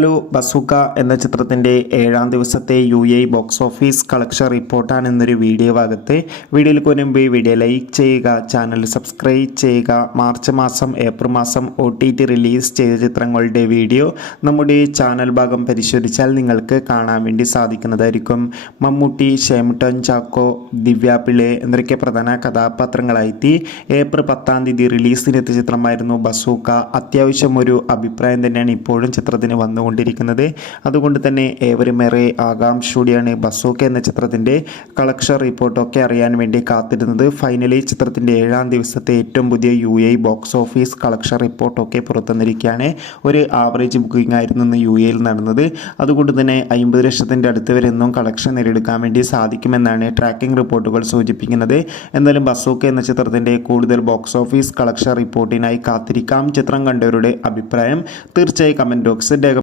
Hello, bazooka എന്ന ചിത്രത്തിൻ്റെ 7-ാം ദിവസത്തെ ബോക്സ് ഓഫീസ് കളക്ഷൻ റിപ്പോർട്ടാണ് ഇന്നൊരു വീഡിയോ ഭാഗത്ത്. വീഡിയോയിൽ മുൻപ് വീഡിയോ ലൈക്ക് ചെയ്യുക, ചാനൽ സബ്സ്ക്രൈബ് ചെയ്യുക. മാർച്ച് മാസം ഏപ്രിൽ മാസം OTT റിലീസ് ചെയ്ത ചിത്രങ്ങളുടെ വീഡിയോ നമ്മുടെ ചാനൽ ഭാഗം പരിശോധിച്ചാൽ നിങ്ങൾക്ക് കാണാൻ വേണ്ടി സാധിക്കുന്നതായിരിക്കും. മമ്മൂട്ടി, ഷേമുട്ടൻ ചാക്കോ, ദിവ്യ പിള്ളെ എന്നൊക്കെ പ്രധാന കഥാപാത്രങ്ങളായി ഏപ്രിൽ 10-ാം തീയതി റിലീസിനെത്തിയ ചിത്രമായിരുന്നു ബസൂക്ക. അത്യാവശ്യം ഒരു അഭിപ്രായം തന്നെയാണ് ഇപ്പോഴും ചിത്രത്തിന് വന്നുകൊണ്ടിരിക്കുന്നത്. അതുകൊണ്ട് തന്നെ ഏവരുമേറെ ആകാംക്ഷയോടെയാണ് ബസൂക്ക എന്ന ചിത്രത്തിൻ്റെ കളക്ഷൻ റിപ്പോർട്ടൊക്കെ അറിയാൻ വേണ്ടി കാത്തിരുന്നത്. ഫൈനലി ചിത്രത്തിൻ്റെ 7-ാം ദിവസത്തെ ഏറ്റവും പുതിയ ബോക്സ് ഓഫീസ് കളക്ഷൻ റിപ്പോർട്ടൊക്കെ പുറത്തുവന്നിരിക്കുകയാണ്. ഒരു ആവറേജ് ബുക്കിംഗ് ആയിരുന്നു ഇന്ന് യിൽ നടന്നത്. അതുകൊണ്ട് തന്നെ 50 ലക്ഷത്തിൻ്റെ അടുത്ത് വരെ ഒന്നും കളക്ഷൻ നേടിയെടുക്കാൻ വേണ്ടി സാധിക്കുമെന്നാണ് ട്രാക്കിംഗ് റിപ്പോർട്ടുകൾ സൂചിപ്പിക്കുന്നത്. എന്നാലും ബസൂക്ക എന്ന ചിത്രത്തിൻ്റെ കൂടുതൽ ബോക്സ് ഓഫീസ് കളക്ഷൻ റിപ്പോർട്ടിനായി കാത്തിരിക്കാം. ചിത്രം കണ്ടവരുടെ അഭിപ്രായം തീർച്ചയായും കമൻറ്റ് ബോക്സിൽ